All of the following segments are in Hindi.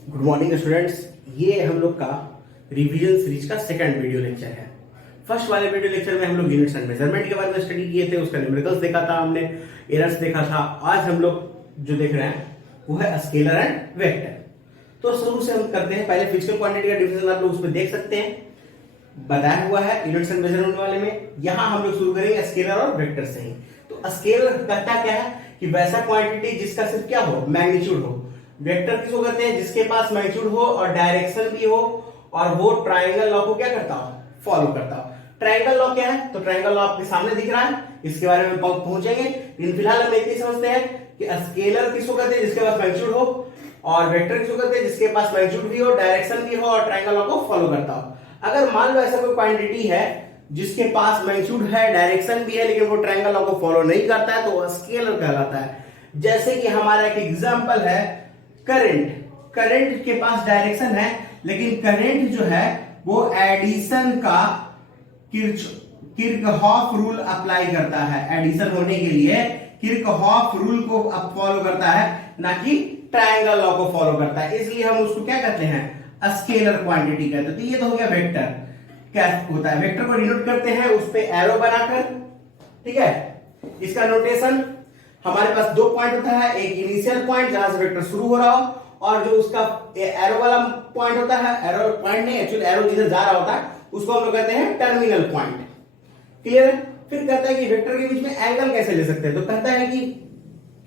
Good morning students. ये हम लोग का रिवीजन सीरीज का सेकंड वीडियो लेक्चर है। फर्स्ट वाले वीडियो लेक्चर में हम लोग यूनिट्स एंड मेजरमेंट के बारे में स्टडी किए थे, उसका न्यूमेरिकल्स देखा था हमने, एरर्स देखा था। आज हम लोग जो देख रहे हैं वो है स्केलर एंड वेक्टर। तो शुरू से हम करते हैं। पहले फिजिकल क्वांटिटी का डिफिनेशन आप लोग उसमें देख सकते हैं, बताया हुआ है यूनिट्स एंड मेजरमेंट वाले में। यहाँ हम लोग शुरू करेंगे स्केलर और वेक्टर से ही। तो स्केलर कहता क्या है कि वैसा क्वांटिटी जिसका सिर्फ क्या हो, मैग्नीट्यूड हो। वेक्टर किसको कहते हैं, जिसके पास मैग्नीट्यूड हो और डायरेक्शन भी हो और वो ट्रायंगल लॉ को क्या करता हो, फॉलो करता हो। ट्रायंगल लॉ क्या है, तो ट्रायंगल लॉ आपके सामने दिख रहा है, इसके बारे में पहुंचेंगे। लेकिन फिलहाल हम इतनी समझते हैं कि स्केलर किसको कहते हैं, जिसके पास मैग्नीट्यूड हो, और वेक्टर किसको कहते हैं, जिसके पास मैग्नीट्यूड भी हो, डायरेक्शन भी हो और ट्रायंगल लॉ को फॉलो करता हो। अगर मान लो ऐसा कोई क्वांटिटी है जिसके पास मैग्नीट्यूड है, डायरेक्शन भी है, लेकिन वो ट्रायंगल लॉ को फॉलो नहीं करता है, तो वो स्केलर कहलाता है। जैसे कि हमारा एक एग्जांपल है करंट। करंट के पास डायरेक्शन है, लेकिन करंट जो है वो एडिशन का किर्चहॉफ रूल अप्लाई करता है। एडिशन होने के लिए किर्चहॉफ रूल को फॉलो करता है, ना कि ट्रायंगल लॉ को फॉलो करता है। इसलिए हम उसको क्या कहते हैं, स्केलर क्वांटिटी कहते हैं। तो ये तो हो गया वेक्टर। क्या होता है, वेक्टर को डिनोट करते हैं उस पे एरो बनाकर, ठीक है। इसका नोटेशन हमारे पास दो पॉइंट होता है, एक इनिशियल पॉइंट जहां से वेक्टर शुरू हो रहा हो, और जो उसका एरो वाला पॉइंट होता है, एरो पॉइंट नहीं, एक्चुअली एरो जिधर जा रहा होता है उसको हम लोग कहते हैं टर्मिनल पॉइंट। क्लियर है। फिर कहता है कि वेक्टर के बीच में एंगल कैसे ले सकते हैं, तो कहता है कि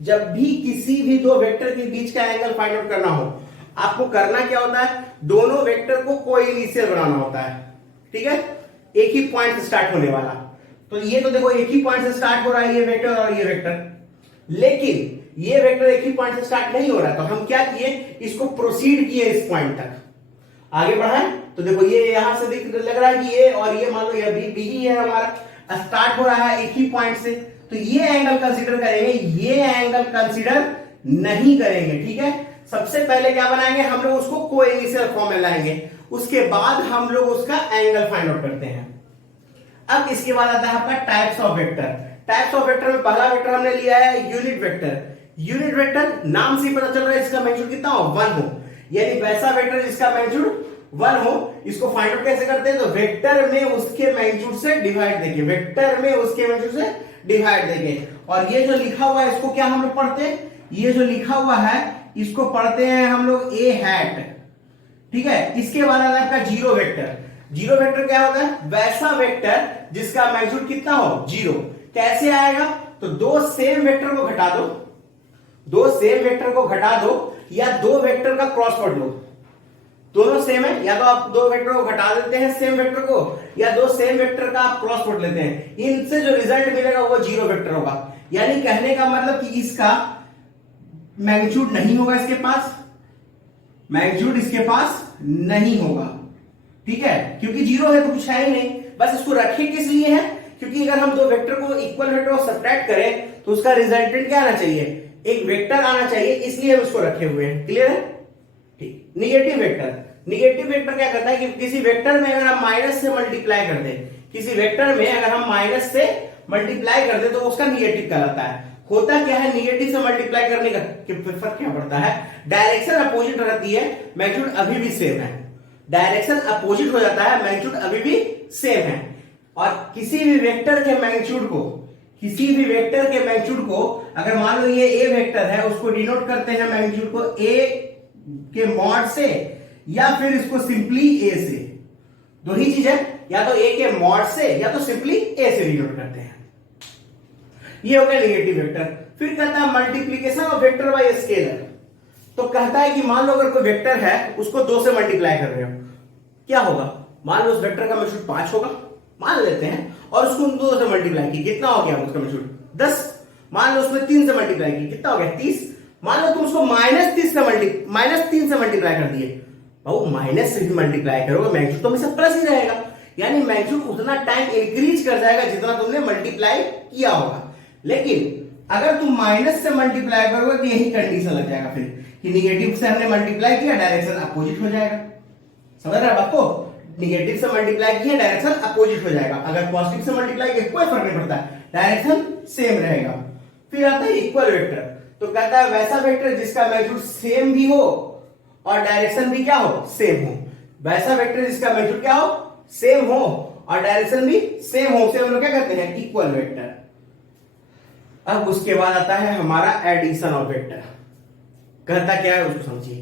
जब भी किसी भी दो वेक्टर के बीच का एंगल फाइंड आउट करना हो, आपको करना क्या होता है, दोनों वेक्टर को कोई इनिशियल बनाना होता है, ठीक है, एक ही पॉइंट से स्टार्ट होने वाला। तो ये तो देखो एक ही पॉइंट से स्टार्ट हो रहा है, ये वेक्टर और ये वेक्टर, लेकिन ये वेक्टर एक ही पॉइंट से स्टार्ट नहीं हो रहा। तो हम क्या किए, इसको प्रोसीड किए इस पॉइंट तक, आगे बढ़ाएं। तो देखो ये यहां से लग रहा है कि ये और ये मान लो ये बी ही है, हमारा स्टार्ट हो रहा है एक ही पॉइंट से, तो ये एंगल कंसीडर करेंगे, ये एंगल कंसीडर नहीं करेंगे, ठीक है। सबसे पहले क्या बनाएंगे, हम लोग उसको कोइनिशियल फॉर्म में लाएंगे, उसके बाद हम लोग उसका एंगल फाइंड आउट करते हैं। अब इसके बाद आता है आपका types of vector. Types of vector में पहला वेक्टर हमने लिया है यूनिट वेक्टर। यूनिट वेक्टर नाम से ही पता चल रहा है इसका मैग्नीट्यूड कितना हो, 1 हो, यानी वैसा वेक्टर जिसका मैग्नीट्यूड 1 हो। इसको फाइंड आउट कैसे करते हैं, तो वेक्टर में उसके मैग्नीट्यूड से डिवाइड देंगे, वेक्टर में उसके मैग्नीट्यूड से डिवाइड देंगे। और ये जो लिखा हुआ है इसको क्या हम लोग पढ़ते हैं, ये जो लिखा हुआ है इसको पढ़ते हैं हम लोग ए हैट, ठीक है। इसके बाद आता है आपका जीरो वेक्टर। जीरो वेक्टर क्या होता है, वैसा वेक्टर जिसका मैग्नीट्यूड कितना हो, 0। कैसे आएगा, तो दो सेम वेक्टर को घटा दो, दो सेम वेक्टर को घटा दो, या दो वेक्टर का क्रॉस प्रोडक्ट लो, दोनों सेम है, या तो आप दो वेक्टर को घटा देते हैं सेम वेक्टर को, या दो सेम वेक्टर का आप क्रॉस प्रोडक्ट लेते हैं, इनसे जो रिजल्ट मिलेगा वो जीरो वेक्टर होगा। यानी कहने का मतलब कि इसका मैग्नीट्यूड नहीं होगा, इसके पास मैग्नीट्यूड इसके पास नहीं होगा, ठीक है, क्योंकि जीरो है तो कुछ है ही नहीं। बस इसको रखे किस लिए है, क्योंकि अगर हम दो वेक्टर को इक्वल वेक्टर को सब्ट्रैक्ट करें तो उसका रिजल्टेंट क्या आना चाहिए, एक वेक्टर आना चाहिए, इसलिए हम उसको रखे हुए हैं। क्लियर है, ठीक। Negative vector. निगेटिव वेक्टर क्या करता है कि किसी वेक्टर में अगर हम माइनस से मल्टीप्लाई कर दें, किसी वेक्टर में अगर हम माइनस से मल्टीप्लाई कर दें तो उसका निगेटिव कहलाता है। होता क्या है, निगेटिव से मल्टीप्लाई करने का फर्क क्या पड़ता है, डायरेक्शन अपोजिट रहती है, मैग्नीट्यूड अभी भी सेम है। डायरेक्शन अपोजिट हो जाता है, मैग्नीट्यूड अभी भी सेम है। और किसी भी वेक्टर के मैग्नीट्यूड को, किसी भी वेक्टर के मैग्नीट्यूड को, अगर मान लो ये ए वेक्टर है, उसको डिनोट करते हैं मैग्नीट्यूड को ए के मॉड से, या फिर इसको सिंपली ए से। दो ही चीज है, या तो ए के मॉड से या तो सिंपली ए से डिनोट करते हैं। ये हो गया निगेटिव वेक्टर। फिर कहता है multiplication of vector by scalar. तो कहता है कि मान लो अगर कोई वेक्टर है उसको 2 से मल्टीप्लाई कर रहे हो, क्या होगा, मान लो उस वेक्टर का मैग्नीट्यूड 5 होगा, मान लेते हैं, और उसको 2 से मल्टीप्लाई की, कितना हो गया उसका मैग्नीट्यूड 10। मान लो उसमें 3 से मल्टीप्लाई की, कितना हो गया 30। मान लो तुम उसको -3 से मल्टीप्लाई कर दिए, भाऊ माइनस से भी मल्टीप्लाई करोगे मैग्नीट्यूड तो हमेशा प्लस ही रहेगा, यानी मैग्नीट्यूड उतना टाइम इंक्रीज कर जाएगा जितना तुमने मल्टीप्लाई किया होगा। लेकिन अगर तुम माइनस से मल्टीप्लाई करोगे तो यही कंडीशन लग जाएगा फिर कि निगेटिव से हमने मल्टीप्लाई किया, डायरेक्शन अपोजिट हो जाएगा। समझ रहे हैं आपको, निगेटिव से मल्टीप्लाई किया, डायरेक्शन अपोजिट हो जाएगा। अगर पॉजिटिव से मल्टीप्लाई किया कोई फर्क नहीं पड़ता, डायरेक्शन सेम रहेगा। फिर आता है इक्वल वेक्टर। तो कहता है वैसा वेक्टर जिसका मैग्नीट्यूड सेम भी हो और डायरेक्शन भी क्या हो, सेम हो। वैसा वेक्टर जिसका मैग्नीट्यूड क्या हो, सेम हो और डायरेक्शन भी सेम हो, उसे हम लोग क्या कहते हैं, इक्वल वेक्टर। अब उसके बाद आता है हमारा एडिशन ऑफ वेक्टर। कहता क्या है उसको समझिए।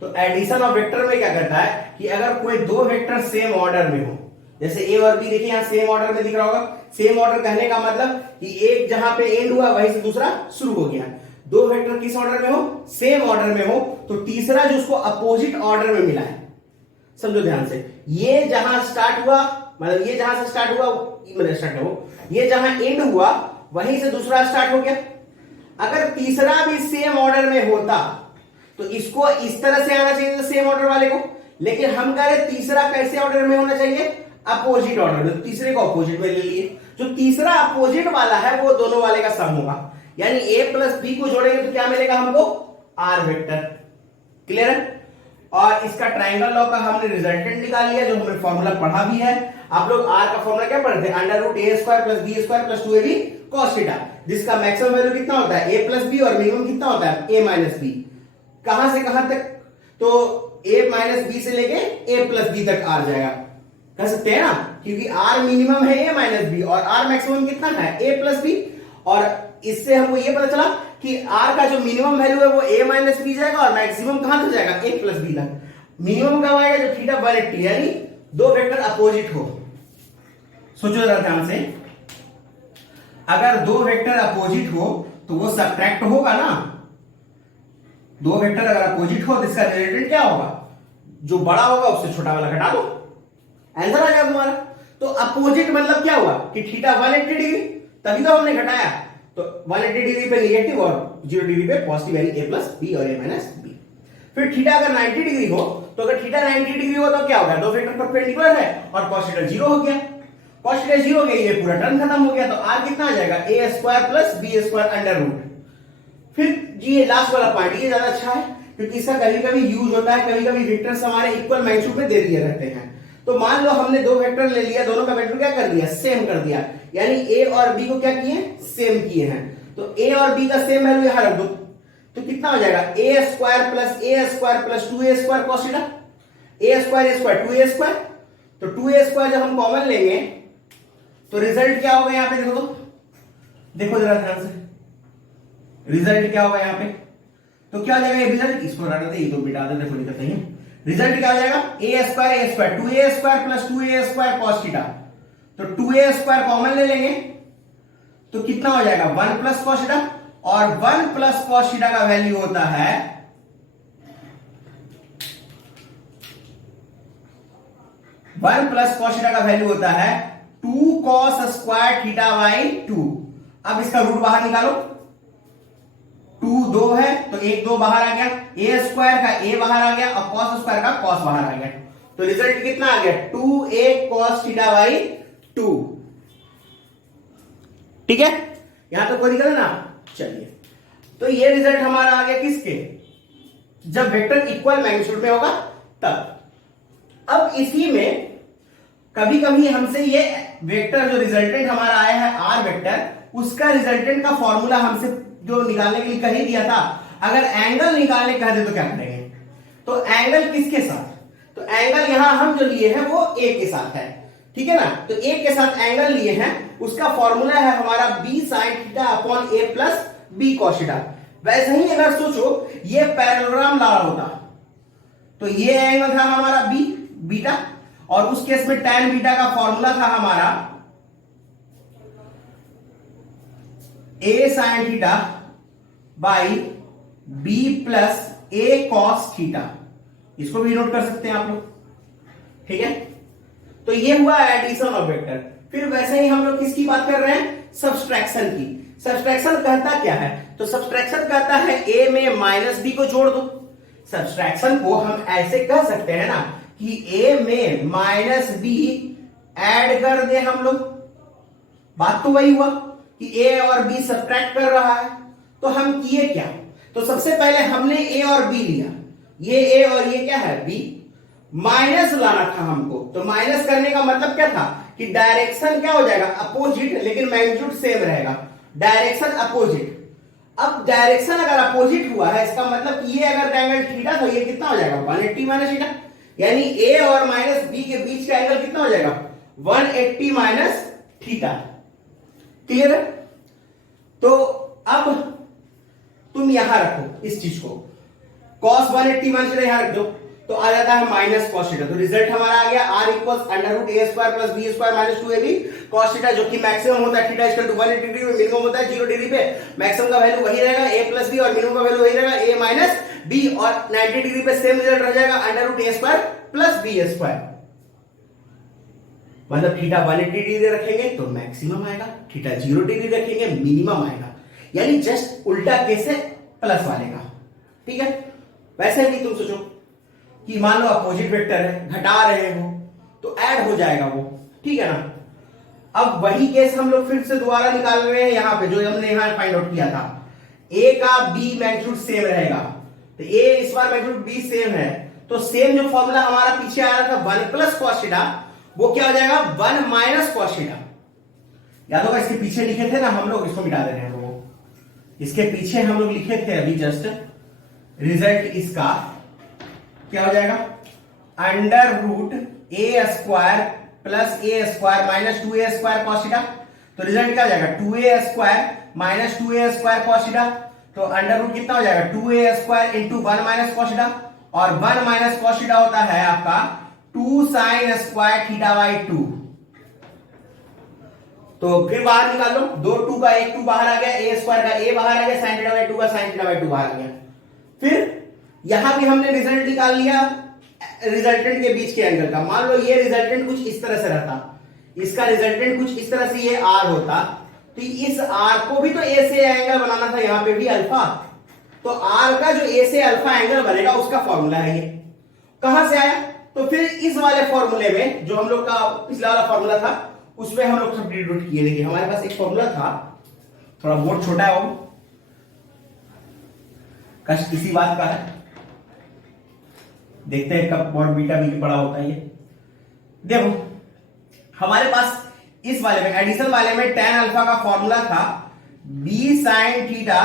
तो एडिशन ऑफ वेक्टर में क्या करता है कि अगर कोई दो वेक्टर सेम ऑर्डर में हो, जैसे ए और बी, देखिए यहां सेम ऑर्डर में दिख रहा होगा। सेम ऑर्डर कहने का मतलब कि एक जहां पे एंड हुआ वहीं से दूसरा शुरू हो गया। दो वेक्टर किस ऑर्डर में हो, सेम ऑर्डर में हो, तो तीसरा जो उसको अपोजिट ऑर्डर में मिला है, समझो ध्यान से, ये जहां स्टार्ट हुआ, मतलब ये जहां से स्टार्ट हुआ, मतलब स्टार्ट हो, ये जहां एंड हुआ वहीं से दूसरा स्टार्ट हो गया। अगर तीसरा भी सेम ऑर्डर में होता तो इसको इस तरह से आना चाहिए सेम ऑर्डर वाले को, लेकिन हम कह रहे तीसरा कैसे ऑर्डर में होना चाहिए, अपोजिट ऑर्डर में। तीसरे को अपोजिट में ले लिए, जो तीसरा अपोजिट वाला है वो दोनों वाले का सम होगा, यानी ए प्लस बी को जोड़ेंगे तो क्या मिलेगा हमको, आर वेक्टर। क्लियर है। और इसका ट्रायंगल लॉ का हमने रिजल्टेंट निकाल लिया, जो हमने फॉर्मूला पढ़ा भी है। आप लोग आर का फॉर्मूला क्या पढ़े थे, under root A square plus B square plus 2ab cos theta, जिसका मैक्सिमम वैल्यू कितना होता है, ए प्लस बी, और मिनिमम कितना होता है, ए माइनस बी। कहां से कहां तक, तो ए माइनस बी से लेके ए प्लस बी तक आर जाएगा, कह सकते हैं ना, क्योंकि आर मिनिमम है ए माइनस बी और आर मैक्सिमम कितना है, ए प्लस बी। और इससे हमको ये पता चला कि आर का जो मिनिमम वैल्यू है वो ए माइनस बी जाएगा और मैक्सिमम कहां तक जाएगा, ए प्लस बी तक। मिनिमम कब आएगा, जो थीटा 180, यानी दो वेक्टर अपोजिट हो। सोचो जरा ध्यान से, अगर दो वेक्टर अपोजिट हो तो वो सब्ट्रैक्ट होगा ना। दो वेक्टर अगर अपोजिट हो तो इसका रिजल्टेंट क्या होगा, जो बड़ा होगा उससे छोटा वाला घटा दो, आंसर आ गया तुम्हारा। तो अपोजिट मतलब क्या हुआ कि थीटा 180 डिग्री, तभी तो हमने घटाया। तो 180 डिग्री पे नेगेटिव और 0 डिग्री पे पॉजिटिव, यानी ए प्लस बी और ए माइनस बी। फिर थीटा अगर 90 डिग्री हो, तो अगर थीटा 90 डिग्री हो तो क्या होगा, दो वेक्टर परपेंडिकुलर है और cos थीटा 0 हो गया। cos थीटा 0 हो गया, ये पूरा टर्म खत्म हो गया। तो आर कितना आ जाएगा, A square plus B square under root. फिर ये लास्ट वाला पॉइंट, ये ज्यादा अच्छा है क्योंकि इसका कभी कभी यूज होता है, कभी कभी वेक्टर्स हमारे इक्वल मैग्नीट्यूड में दे दिए रहते हैं। तो मान लो हमने दो वेक्टर ले लिया, दोनों का मैग्नीट्यूड क्या कर दिया, सेम कर दिया, यानी ए और बी को क्या किए, सेम किए हैं। तो ए और बी का सेम वैल्यू यहां रख दो, तो कितना हो जाएगा, A square plus 2a square cos theta, A square 2a square. तो 2a स्क्वायर जब हम कॉमन लेंगे तो रिजल्ट क्या होगा, यहां पे देखो, तो देखो जरा ध्यान से, रिजल्ट क्या होगा यहाँ पे, तो क्या हो जाएगा, ये रिजल्ट इसको हटा देते, ये तो मिटा देते, कोई दिक्कत नहीं है। रिजल्ट क्या हो जाएगा, A square 2a square plus 2a square cos theta. तो 2a स्क्वायर कॉमन ले लेंगे तो कितना हो जाएगा, 1 प्लस cos थीटा, और 1 प्लस cos थीटा का वैल्यू होता है 1 प्लस cos थीटा का वैल्यू होता है 2 cos स्क्वायर थीटा बाई 2। अब इसका रूट बाहर निकालो, 2 2 है तो 1 2 बाहर आ गया, ए स्क्वायर का ए बाहर आ गया और cos स्क्वायर का cos बाहर आ गया। तो रिजल्ट कितना आ गया, 2a cos थीटा बाई 2। ठीक है, यहां तो कोई दिक्कत है ना। चलिए, तो ये रिजल्ट हमारा आ गया किसके, जब वेक्टर इक्वल मैग्नीट्यूड में होगा तब। अब इसी में कभी कभी हमसे ये वेक्टर जो रिजल्टेंट हमारा आया है आर वेक्टर, उसका रिजल्टेंट का फॉर्मूला हमसे जो निकालने के लिए कह ही दिया था। अगर एंगल निकालने कह दे तो क्या करेंगे, तो एंगल किसके साथ, तो एंगल यहां हम जो लिए हैं वो ए के साथ है, ठीक है ना। तो ए के साथ एंगल लिए हैं, उसका फॉर्मूला है हमारा बी साइन थीटा अपॉन ए प्लस बी cos थीटा। वैसे ही अगर सोचो ये पैरेललोग्राम ला रहा होता तो ये एंगल था हमारा बी बीटा, और उस केस में tan बीटा का फॉर्मूला था हमारा A sine theta by B plus A cos theta. इसको भी नोट कर सकते हैं आप लोग, ठीक है। तो ये हुआ एडिशन ऑफ वेक्टर। फिर वैसे ही हम लोग किसकी बात कर रहे हैं, सब्सट्रैक्शन की। सब्सट्रैक्शन कहता क्या है, तो सब्सट्रैक्शन कहता है ए में माइनस बी को जोड़ दो। सब्सट्रैक्शन को हम ऐसे कह सकते हैं ना कि ए में माइनस बी ऐड कर दे हम लोग। बात तो वही हुआ कि ए और बी सब्ट्रैक्ट कर रहा है, तो हम किए क्या, तो सबसे पहले हमने ए और बी लिया, ये ए और ये क्या है बी, माइनस लाना था हमको। तो माइनस करने का मतलब क्या था कि डायरेक्शन क्या हो जाएगा, अपोजिट, लेकिन मैग्नीट्यूड सेम रहेगा, डायरेक्शन अपोजिट। अब डायरेक्शन अगर अपोजिट हुआ है, इसका मतलब कि ये अगर एंगल थीटा तो ये कितना हो जाएगा 180 माइनस थीटा, यानी ए और माइनस बी के बीच का एंगल कितना हो जाएगा 180 माइनस थीटा। क्लियर है? तो अब तुम यहां रखो इस चीज को, cos 180 माइनस थीटा यहां रख दो तो आ जाता है माइनस cos थीटा। तो रिजल्ट हमारा आ गया r equals under root A square plus B square minus 2ab cos theta, जो कि मैक्सिमम होता है थीटा इक्वल टू 180 डिग्री में, मिनिमम होता है 0 डिग्री पे। मैक्सिमम का वैल्यू वही रहेगा a प्लस बी और मिनिमम का वैल्यू वही रहेगा a माइनस बी, और 90 डिग्री पे सेम रिजल्ट रह जाएगा under root A square plus B square. मतलब थीटा 180 डिग्री रखेंगे तो मैक्सिमम आएगा, थीटा 0 डिग्री रखेंगे मिनिमम आएगा, यानी जस्ट उल्टा केस है प्लस वाले का। ठीक है? वैसे भी तुम सोचो कि मान लो अपोजिट वेक्टर है, घटा रहे हो तो ऐड हो जाएगा वो, ठीक है ना। अब वही केस हम लोग फिर से दोबारा निकाल रहे हैं यहां पे, जो हमने यहां फाइंड आउट किया था। ए का बी मैग्नीट्यूड सेम रहेगा, तो ए इस बार मैग्नीट्यूड बी सेम है, तो सेम जो फॉर्मूला हमारा पीछे आ रहा था 1 प्लस कॉस थीटा, वो क्या हो जाएगा 1 माइनस कॉस थीटा। याद होगा इसके पीछे लिखे थे ना हम लोग, इसको मिटा दे रहे हैं वो, इसके पीछे हम लोग लिखे थे अभी जस्ट, रिजल्ट इसका क्या हो जाएगा under root A square plus A square minus 2a square cos theta. तो रिजल्ट क्या हो जाएगा 2a square minus 2a square cos theta. तो अंडर रूट कितना हो जाएगा 2a square into 1 minus cos theta, और 1 माइनस कॉस थीटा होता है आपका 2 साइन स्क्वायर थीटा बाई 2। तो फिर बाहर निकाल लो, दो 2 का एक 2 बाहर आ गया, a स्क्वायर का a बाहर आ गया, साइन थीटा बाई 2 का साइन थीटा बाई 2 बाहर आ गया। फिर यहां भी हमने रिजल्ट निकाल लिया रिजल्टेंट के बीच के एंगल का। मान लो ये रिजल्टेंट कुछ इस तरह से रहता, इसका रिजल्टेंट कुछ इस तरह से ये आर होता, तो इस आर को भी तो ए से एंगल बनाना था, यहां पे भी अल्फा। तो आर का जो ए से अल्फा एंगल बनेगा उसका फॉर्मूला है ये। कहां से आया? तो फिर इस वाले फॉर्मूले में, जो हम लोग का पिछला वाला फॉर्मूला था, उसमें हम लोग सब्स्टिट्यूट किए। देखिए हमारे पास एक फॉर्मूला था, थोड़ा बोर्ड छोटा है वो, कष्ट इसी बात का है, देखते हैं कब और बीटा भी बड़ा होता है ये। देखो हमारे पास इस वाले में, एडिशन वाले में tan अल्फा का फॉर्मूला था b sin theta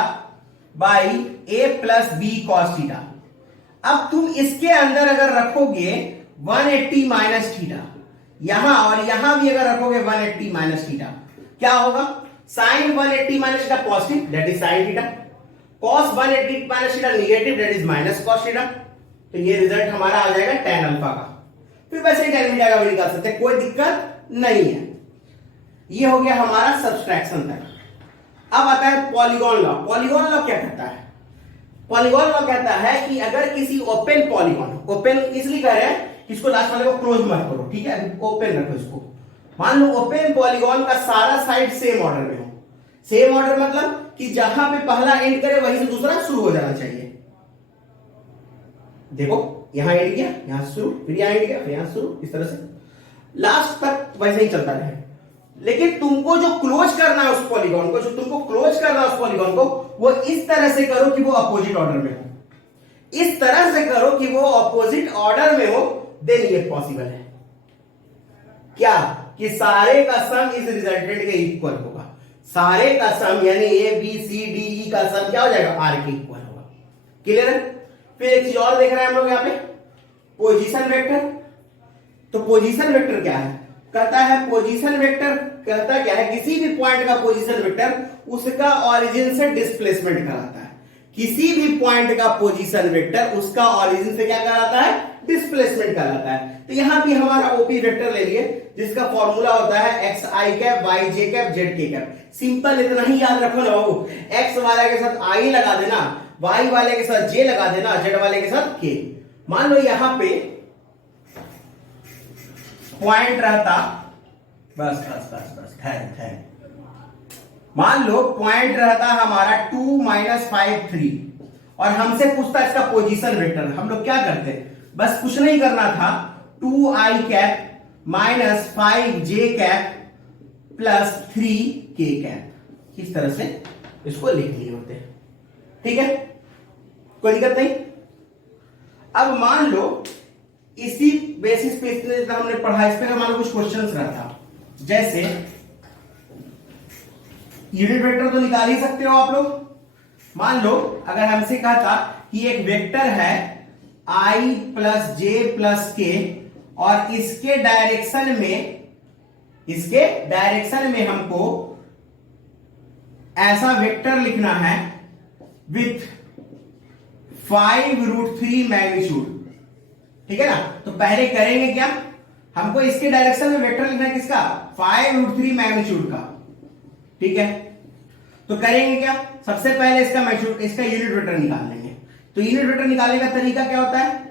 by a plus b cos theta. अब तुम इसके अंदर अगर रखोगे 180 माइनस थीटा, यहां और यहां भी अगर रखोगे 180 माइनस थीटा, क्या होगा? Sine 180 minus theta positive, that is sine theta, cos 180 minus theta negative, that is minus cos theta. तो ये रिजल्ट हमारा आ जाएगा tan अल्फा का। फिर वैसे ही tan बीटा का भी निकाल सकते हैं, कोई दिक्कत नहीं है। ये हो गया हमारा सब्सट्रैक्शन तक। अब आता है पॉलीगॉन लॉ। पॉलीगॉन लॉ क्या कहता है? पॉलीगॉन लॉ कहता है कि अगर किसी ओपन पॉलीगॉन, ओपन इसलिए कह रहे हैं कि इसको लास्ट वाले को क्लोज मत करो, ठीक है, ओपन रखो इसको। मान लो ओपन पॉलीगॉन का सारा साइड सेम ऑर्डर में हो। सेम ऑर्डर मतलब कि जहां पे पहला एंड करे वहीं से दूसरा शुरू हो जाना चाहिए। देखो यहां एंड किया, यहां शुरू, फिर यहां एंड किया, फिर यहां शुरू, इस तरह से लास्ट तक वैसे ही चलता रहे। लेकिन तुमको जो क्लोज करना है उस पॉलीगॉन को, जो तुमको क्लोज करना है उस पॉलीगॉन को, वो इस तरह से करो कि वो अपोजिट ऑर्डर में हो। इस तरह से करो कि वो अपोजिट ऑर्डर में हो, देन ये पॉसिबल है। क्या? कि सारे का सम इस रिजल्टेंट के इक्वल होगा। सारे का सम यानी A B C D E का सम क्या हो जाएगा? आर के इक्वल होगा। क्लियर है? फिर एक चीज और देख रहे हैं हम लोग यहाँ पे, पोजीशन वेक्टर। तो पोजीशन वेक्टर क्या है? कहता है पोजीशन वेक्टर कहता क्या है? किसी भी पॉइंट का पोजीशन वेक्टर उसका ऑरिजिन से डिस्प्लेसमेंट कराता है। किसी भी पॉइंट का पोजीशन वेक्टर उसका ऑरिजिन से क्या कराता है? डिस्प्लेसमेंट कराता है। तो यहां भी हमारा ओपी वेक्टर ले लिए, जिसका फॉर्मूला होता है एक्स आई कैप वाई जे कैप जेड के कैप। सिंपल इतना ही याद रखो ना बाबू, एक्स वाले के साथ आई लगा देना, वाई वाले के साथ जे लगा देना, जेड वाले के साथ के। मान लो यहां पे पॉइंट रहता, बस बस बस बस ठहर, मान लो पॉइंट रहता हमारा 2 - 5 3 और हमसे पूछता इसका पोजीशन वेक्टर। हम लोग क्या करते? बस कुछ नहीं करना था, 2i cap minus 5j cap plus 3k cap, इस तरह से इसको लिख लिए होते। ठीक है, कोई दिक्कत नहीं। अब मान लो इसी बेसिस पे इतना हमने पढ़ा, इस पे हमारा कुछ क्वेश्चंस रहता, जैसे यूनिट वेक्टर तो निकाल ही सकते हो आप लोग, मान लो अगर हमसे कहा था कि एक वेक्टर है i प्लस जे प्लस के और इसके डायरेक्शन में हमको ऐसा वेक्टर लिखना है विथ 5√3 मैग्नीट्यूड, ठीक है ना। तो पहले करेंगे क्या, हमको इसके डायरेक्शन में वेक्टर लिखना है किसका, 5√3 मैग्नीट्यूड का, ठीक है। तो करेंगे क्या, सबसे पहले इसका मैग्नीट्यूड, इसका यूनिट वेक्टर निकाल लेंगे। तो यूनिट वेक्टर निकालने का तरीका क्या होता है,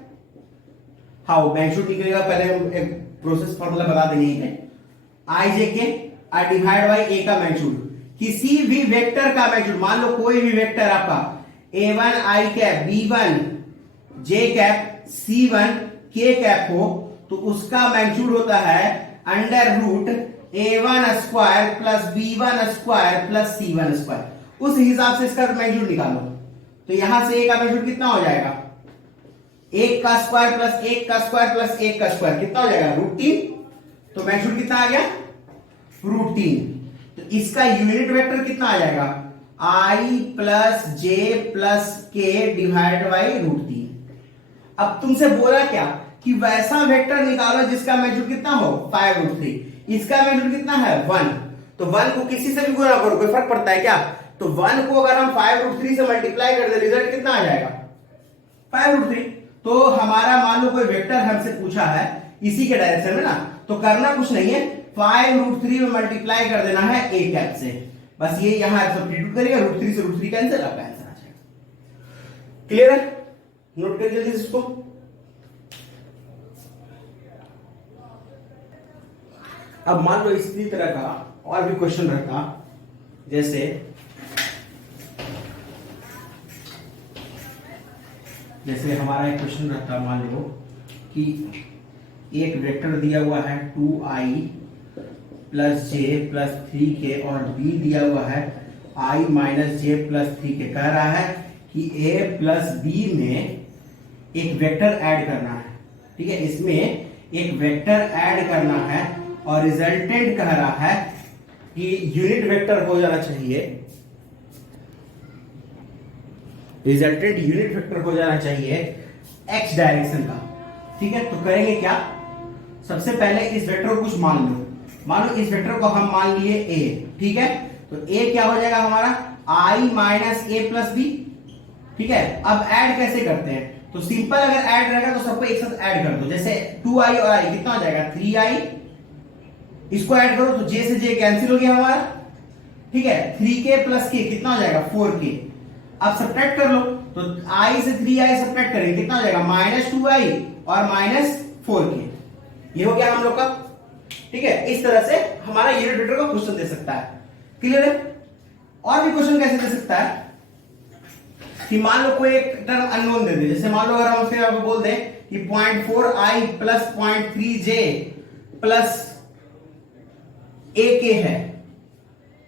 हाँ मैग्नीट्यूड निकलेगा, पहले हम एक प्रोसेस फॉर्मूला बता देंगे यहीं पे, आई जे के आई डिवाइड बाई ए का मैग्नीट्यूड, किसी भी वेक्टर का मैग्नीट्यूड, मान लो कोई भी वेक्टर आपका a1 i cap, b1 j cap, c1 k cap हो, तो उसका मैग्नीट्यूड होता है under root a1 square plus b1 square plus c1 square. उस हिसाब से इसका मैग्नीट्यूड निकालो। तो यहां से a का मैग्नीट्यूड कितना हो जाएगा, 1 का स्क्वायर प्लस 1 का स्क्वायर प्लस 1 का स्क्वायर कितना हो जाएगा, √3। तो मैग्नीट्यूड कितना आ गया, √3। तो इसका यूनिट वेक्टर कितना आ जाएगा, i प्लस जे प्लस के डिवाइड बाई √3। अब तुमसे बोला क्या कि वैसा वेक्टर निकालो जिसका मैग्नीट्यूड कितना हो 5√3, इसका मैग्नीट्यूड कितना है 1। तो 1 को किसी से भी गुणा करो, कोई फर्क पड़ता है क्या। तो 1 को अगर हम 5√3 से मल्टीप्लाई कर दे, रिजल्ट कितना आ जाएगा 5√3। तो हमारा मान लो कोई वेक्टर हमसे पूछा है इसी के डायरेक्शन में ना, तो करना कुछ नहीं है, 5√3 में मल्टीप्लाई कर देना है a कैप से, बस ये यहां सब्स्टिट्यूट करेगा, √3 से √3 कैंसिल, आपका आंसर आ जाएगा। क्लियर है, नोट कर लीजिए इसको। अब मान लो इसी तरह का और भी क्वेश्चन रहता, जैसे हमारा एक क्वेश्चन रहता, मान लो कि एक वेक्टर दिया हुआ है 2i प्लस जे प्लस 3k और b दिया हुआ है i minus J plus 3k। कह रहा है कि a प्लस b में एक वेक्टर ऐड करना है, ठीक है, इसमें एक वेक्टर ऐड करना है और रिजल्टेंट कह रहा है कि यूनिट वेक्टर हो जाना चाहिए, रिजल्टेंट यूनिट वेक्टर हो जाना चाहिए x डायरेक्शन का, ठीक है। तो करेंगे क्या, सबसे पहले इस वेक्टर को कुछ मान लो, मान लो इस वेक्टर को हम मान लिए a, ठीक है। तो a क्या हो जाएगा हमारा i minus a plus b, ठीक है। अब ऐड कैसे करते हैं, तो सिंपल अगर ऐड रहेगा तो सबको एक साथ ऐड कर दो, जैसे 2i और i कितना हो जाएगा 3i, इसको ऐड करो तो j से j कैंसिल हो गया हमारा, ठीक है। 3k प्लस k कितना हो जाएगा 4k। अब सब्ट्रैक्ट कर लो, तो i से 3i सब्ट्रैक्ट करेंगे कितना हो जाएगा -2i और -4k, ये हो गया हम लोग का, ठीक है। इस तरह से हमारा यूनिट वेक्टर का क्वेश्चन दे सकता है। क्लियर है। और भी क्वेश्चन कैसे दे सकता है कि मान लो कोई एक टर्म अननोन दे दे, जैसे मान लो अगर हम उसके यहाँ बोल दें कि 0.4i plus 0.3j plus ak है,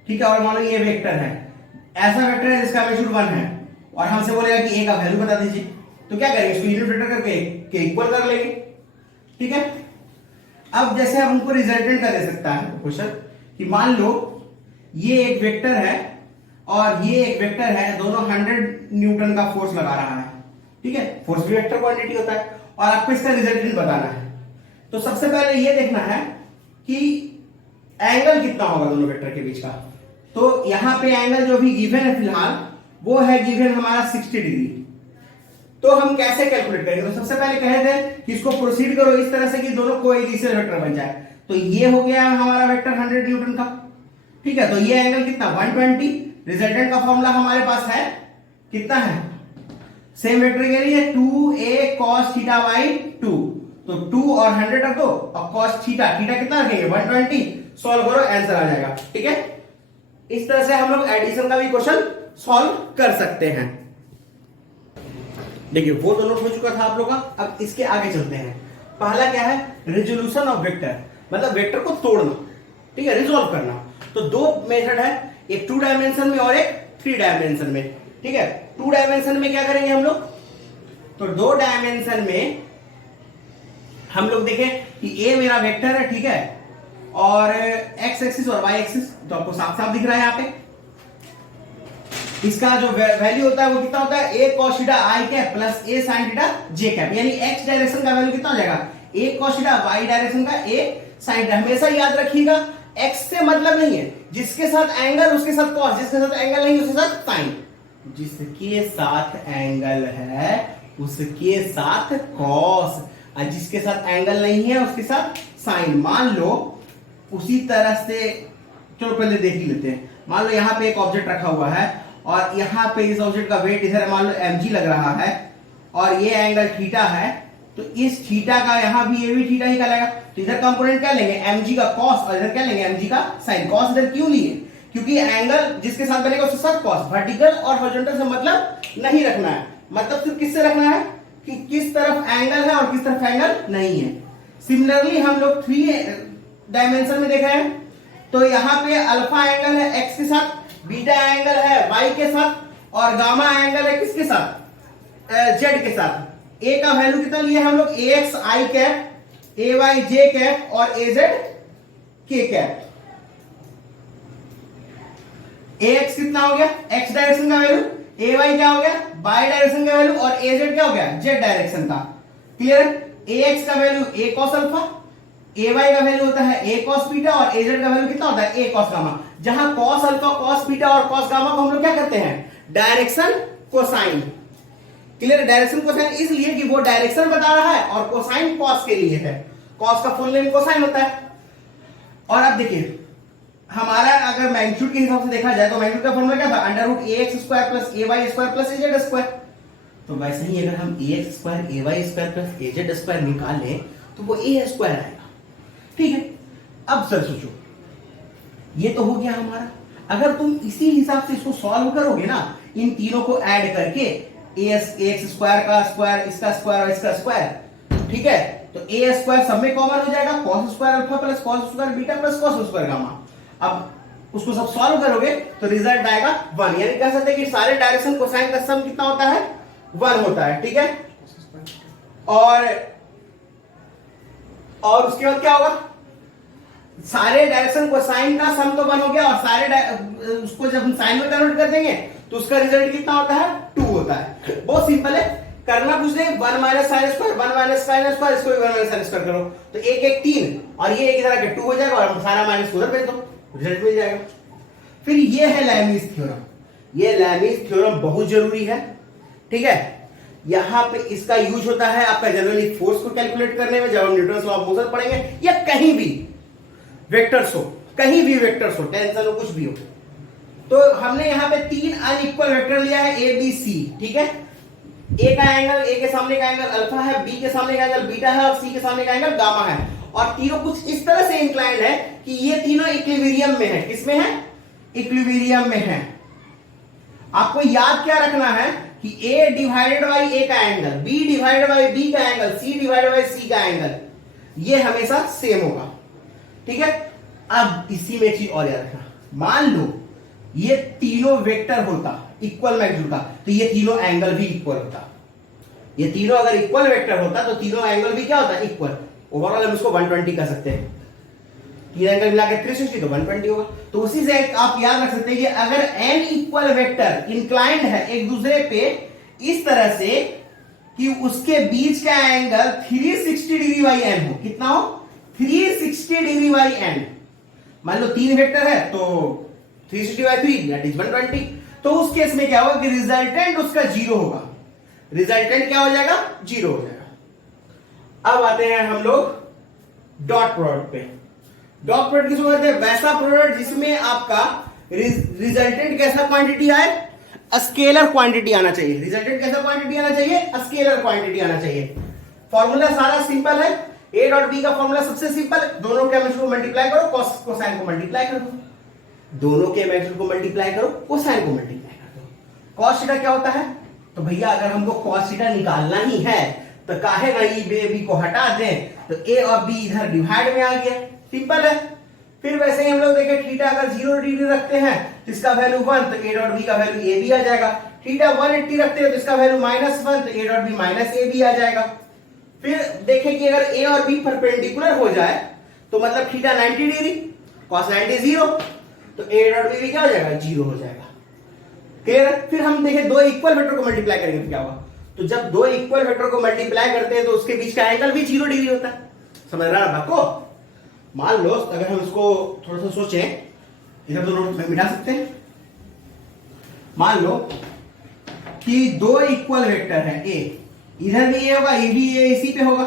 ठीक है, और मान लो ये वेक्टर है, ऐसा वेक्टर है जिसका मैग्नीट्यूड 1 है और हमसे बोलेगा कि a का वैल्यू बता दीजिए, तो क्या करेंगे, इसको यूनिट वेक्टर करके के इक्वल कर लेंगे, ठीक है। अब जैसे हम उनको रिजल्टेंट का दे सकता है क्वेश्चन कि मान लो ये एक वेक्टर है और ये एक वेक्टर है, दोनों 100 न्यूटन का फोर्स लगा रहा है, ठीक है, फोर्स भी वेक्टर क्वांटिटी होता है और आपको इसका रिजल्टेंट बताना है। तो सबसे पहले ये देखना है कि एंगल कितना होगा दोनों वेक्टर के बीच का। तो यहां पे एंगल जो भी गिवन है फिलहाल वो है गिवन हमारा 60 डिग्री। तो हम कैसे कैलकुलेट करेंगे, तो सबसे पहले कहे थे कि इसको प्रोसीड करो इस तरह से कि दोनों कोएक्सियल वेक्टर बन जाए। तो ये हो गया हमारा वेक्टर 100 न्यूटन का, ठीक है। तो ये एंगल कितना 120, रिजल्टेंट का फॉर्मूला हमारे पास है कितना है, सेम वेक्टर के लिए 2a cos थीटा बाई 2, तो 2 और 100 रख दो और cos थीटा, थीटा कितना रखेंगे 120, सॉल्व करो आंसर आ जाएगा, ठीक है। इस तरह से हम लोग एडिशन का भी क्वेश्चन सॉल्व कर सकते हैं। देखिए वो तो नोट हो चुका था आप लोग का। अब इसके आगे चलते हैं। पहला क्या है, रेजोल्यूशन ऑफ वेक्टर, मतलब वेक्टर को तोड़ना, ठीक है, रिजोल्व करना। तो दो मेथड है, एक 2 डायमेंशन में और एक 3 डायमेंशन में, ठीक है। 2 डायमेंशन में क्या करेंगे हम लोग, तो 2 डायमेंशन में हम लोग देखें कि ए मेरा वेक्टर है, ठीक है, और एक्स एक्सिस और वाई एक्सिस तो आपको साफ साफ दिख रहा है यहाँ पे। इसका जो वैल्यू होता है वो कितना होता है, a cos theta i cap plus a sin theta j cap, यानी x डायरेक्शन का वैल्यू कितना हो जाएगा, a cos theta, y direction का a sin थीटा। हमेशा याद रखिएगा x से मतलब नहीं है, जिसके साथ एंगल उसके साथ cos, जिसके साथ एंगल नहीं उसके साथ sin, जिसके साथ एंगल है उसके साथ cos, और जिसके साथ एंगल नहीं है उसके साथ sin। मान लो उसी तरह से, चलो पहले देख ही लेते हैं। मान लो यहाँ पे एक ऑब्जेक्ट रखा हुआ है और यहाँ पे इस ऑब्जेक्ट का वेट इधर मान लो mg लग रहा है और ये एंगल थीटा है, तो इस थीटा का यहाँ भी ये भी थीटा ही कहलाएगा। तो इधर कंपोनेंट क्या लेंगे, mg का cos और इधर क्या लेंगे mg का sin। cos इधर क्यों लिए, क्योंकि एंगल जिसके साथ बनेगा उसके साथ cos। वर्टिकल और हॉरिजॉन्टल से मतलब नहीं रखना है, मतलब सिर्फ किससे रखना है कि किस तरफ एंगल है और किस तरफ एंगल नहीं है। सिमिलरली हम लोग 3 डायमेंशन में देख रहे हैं, तो यहाँ पे अल्फा एंगल है x के साथ, बीटा एंगल है y के साथ और गामा एंगल है किसके साथ, z के साथ। a का वैल्यू कितना लिए हम लोग, ax i cap, ay j cap और az k कैप। ax कितना हो गया, x डायरेक्शन का वैल्यू, ay क्या हो गया, y डायरेक्शन का वैल्यू और az क्या हो गया, z डायरेक्शन का। क्लियर। ax का value a cos alpha, ay का वैल्यू होता है a cos बीटा और az का वैल्यू कितना होता है a cos गामा। जहां cos अल्फा, cos बीटा और cos गामा को हम लोग क्या करते हैं, direction cosine. Clear. Direction cosine इसलिए कि वो डायरेक्शन बता रहा है और कोसाइन cos के लिए है, cos का फुल नेम कोसाइन होता है। और अब देखिए हमारा अगर मैग्नीट्यूड के हिसाब से देखा जाए तो मैग्नीट्यूड का फॉर्मूला क्या था, under root ax square plus ay square plus az square. तो वैसे ही अगर हम ax square ay square plus az square निकाल लें तो वो a स्क्वायर आएगा। ठीक है। अब सर सोचो, ये तो हो गया हमारा। अगर तुम इसी हिसाब से इसको सॉल्व करोगे ना, इन तीनों को ऐड करके ax स्क्वायर का स्क्वायर, इसका स्क्वायर और इसका स्क्वायर, ठीक है, तो a स्क्वायर सब में कॉमन हो जाएगा, cos square alpha plus cos square beta plus cos square gamma. अब उसको सब सॉल्व करोगे तो रिजल्ट आएगा 1, यानी कह सकते हैं कि सारे डायरेक्शन कोसाइन का सम कितना होता है, 1 होता है। ठीक है। और उसके बाद क्या होगा, सारे डायरेक्शन कोसाइन का सम तो 1 हो गया और सारे उसको जब हम साइन में कन्वर्ट कर देंगे तो उसका रिजल्ट कितना होता है, 2 होता है। बहुत सिंपल है, करना कुछ नहीं, 1 minus sine square, 1 minus sine square, इसको भी 1 माइनस साइन स्क्वायर करो तो 1 1 3 और ये एक तरह के 2 हो जाएगा और सारा माइनस उधर भेज दो, रिजल्ट मिल जाएगा। फिर ये है लैमीज थ्योरम। ये लैमीज थ्योरम बहुत जरूरी है। ठीक है। यहां पे इसका यूज होता है आपका जनरली फोर्स को कैलकुलेट करने में, जब हम न्यूटन लॉ ऑफ मोशन पढ़ेंगे, या कहीं भी वेक्टर्स हो, कहीं भी वेक्टर्स हो, टेंशन हो, कुछ भी हो। तो हमने यहां पे 3 अनइक्वल वेक्टर लिया है ए बी सी। ठीक है। ए का एंगल, ए के सामने का एंगल अल्फा है, बी के सामने का एंगल बीटा है और सी के सामने का एंगल गामा है, और तीनों कुछ इस तरह से इंक्लाइंड है कि ये तीनों इक्विलिब्रियम में है। किसमें है, इक्विलिब्रियम में है। आपको याद क्या रखना है कि a डिवाइडेड बाई a का angle, b divided by b का angle, c divided by c का एंगल, ये हमेशा सेम होगा। ठीक है। अब इसी में चीज और याद रखना, मान लो ये तीनों वेक्टर होता इक्वल मैग्नीट्यूड का, तो ये तीनों एंगल भी इक्वल होता। ये तीनों अगर इक्वल वेक्टर होता तो तीनों एंगल भी क्या होता, इक्वल। ओवरऑल हम इसको 120 कर सकते हैं, तीन एंगल मिला के 360 तो 120 होगा। तो उसी से आप याद रख सकते हैं कि अगर n इक्वल वेक्टर इंक्लाइंड है एक दूसरे पे इस तरह से कि उसके बीच का एंगल 360 डिग्री बाई n हो, कितना हो, 360 डिग्री बाई n। मान लो 3 वेक्टर है तो 360 बाई 3 दैट इज 120। तो उस केस में क्या होगा कि रिजल्टेंट उसका 0 होगा। रिजल्टेंट क्या हो जाएगा, 0 हो जाएगा। अब आते हैं हम लोग डॉट प्रोडक्ट पे। डॉट प्रोडक्ट किसको कहते हैं, वैसा प्रोडक्ट जिसमें आपका रिजल्टेंट कैसा क्वांटिटी आए, स्केलर क्वांटिटी आना चाहिए। रिजल्टेंट कैसा क्वांटिटी आना चाहिए, स्केलर क्वांटिटी आना चाहिए। फॉर्मूला सारा सिंपल है, ए डॉट बी का फॉर्मूला सबसे सिंपल है, दोनों के मैग्नीट्यूड को मल्टीप्लाई करो, कॉस कोसाइन को मल्टीप्लाई कर दो, दोनों के मैग्नीट्यूड को मल्टीप्लाई करो, कोसाइन को मल्टीप्लाई कर दो। कॉस थीटा क्या होता है, तो भैया अगर हमको कॉस थीटा निकालना ही है तो काहे ना ये बी को हटा दें, तो ए और बी इधर डिवाइड में आ गया, सिंपल है। फिर वैसे ही हम लोग देखें थीटा अगर 0 डिग्री रखते हैं तो इसका वैल्यू 1, तो ए डॉट बी का वैल्यू ए बी आ जाएगा। थीटा 180 रखते हैं तो इसका वैल्यू -1, तो A dot B minus A B आ जाएगा। फिर देखें कि अगर ए और बी परपेंडिकुलर हो जाए तो मतलब थीटा 90 डिग्री, cos 90 0, तो ए डॉट बी क्या हो जाएगा, 0 हो जाएगा। क्लियर। फिर हम देखें दो इक्वल वेक्टर को मल्टीप्लाई करेंगे तो क्या होगा, तो जब दो इक्वल वेक्टर को मल्टीप्लाई करते हैं तो उसके बीच का एंगल भी 0 डिग्री होता है। समझ रहा है आपको। मान लो अगर हम इसको थोड़ा सा सोचें, इधर दोनों मिटा सकते हैं। मान लो कि दो इक्वल वेक्टर है, ए इधर भी ए होगा, ये भी ए इसी पे होगा,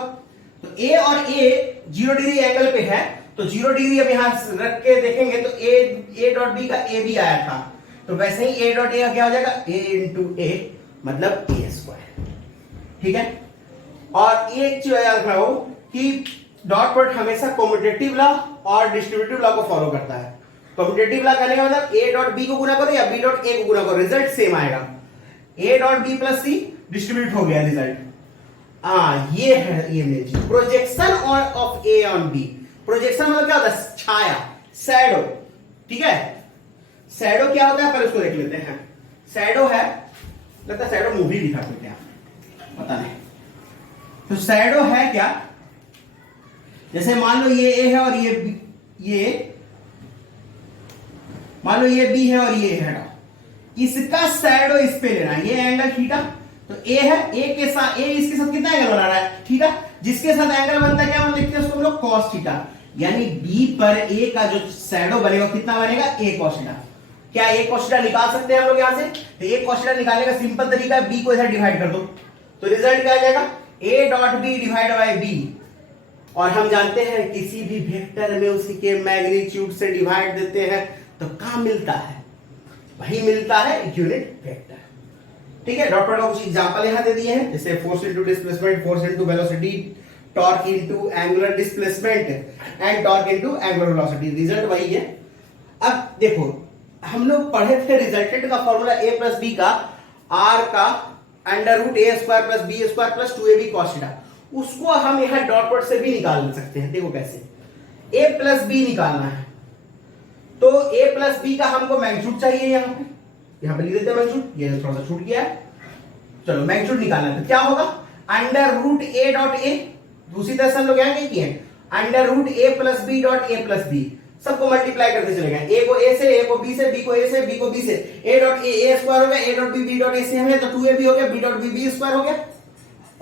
तो ए और ए 0 डिग्री एंगल पे है, तो 0 डिग्री अब यहां रख के देखेंगे तो ए डॉट बी का ए भी आया था, तो वैसे ही ए डॉट ए का क्या हो जाएगा, ए इंटू ए मतलब ए स्क्वायर। ठीक है। और एक चीज याद रखो कि डॉट प्रोडक्ट हमेशा कम्यूटेटिव लॉ और डिस्ट्रीब्यूटिव लॉ को फॉलो करता है। कम्यूटेटिव लॉ करने का मतलब ए डॉट बी को गुना करो या बी डॉट ए को गुना करो, रिजल्ट सेम आएगा। A dot B plus C distribute हो गया रिजल्ट। ये है ये मेन चीज, projection of A on B. Projection मतलब क्या होता है, छाया, शैडो। ठीक है, शैडो क्या होता है पर उसको देख लेते हैं। शैडो है, लगता है शैडो मूवी दिखा सकते हैं, पता नहीं। तो शैडो है क्या, जैसे मान लो ये ए है और ये मान लो ये बी है और ये है, इसका शैडो इस पे लेना है, ये एंगल थीटा। तो ए है, ए के साथ ए इसके साथ कितना एंगल बना रहा है, थीटा। जिसके साथ एंगल बनता है क्या हम लिखते हैं उसको हम लोग cos थीटा। यानी बी पर ए का जो शैडो बनेगा कितना बनेगा, ए cos थीटा। क्या ए cos थीटा निकाल सकते हैं हम लोग यहां से, तो ए cos थीटा निकालने का सिंपल तरीका है, बी को इधर डिवाइड कर दो, तो रिजल्ट क्या आ जाएगा, A dot B divide by B. और हम जानते हैं किसी भी वेक्टर में उसी के मैग्नीट्यूड से डिवाइड देते हैं तो कहां मिलता है, वही मिलता है यूनिट वेक्टर। ठीक है। डॉट प्रोडक्ट का कुछ एग्जांपल यहां दे दिए हैं, जैसे force into displacement, force into velocity, torque into angular displacement and torque into angular velocity. Result वही है। अब देखो हम लोग पढ़े थे रिजल्टेंट का फॉर्मूला a प्लस बी का r का under root A square plus B square plus 2ab cos theta, उसको हम यहां डॉट प्रोडक्ट से भी निकाल सकते हैं। देखो कैसे, a प्लस बी निकालना है तो a प्लस बी का हमको मैग्नीट्यूड चाहिए, यहां पे लिख देते हैं मैग्नीट्यूड, ये थोड़ा सा छूट गया है। चलो मैग्नीट्यूड निकालना है तो क्या होगा, under root A dot A, दूसरी तरह से हम लोग यहां क्या किए, under root A plus B dot A plus B, सबको मल्टीप्लाई करते चले गए, ए को ए से, ए को बी से, बी को ए से, बी को बी से, ए डॉट ए स्क्वायर हो गया, A dot B dot A से है तो 2ab हो गया, बी डॉट बी स्क्वायर हो गया,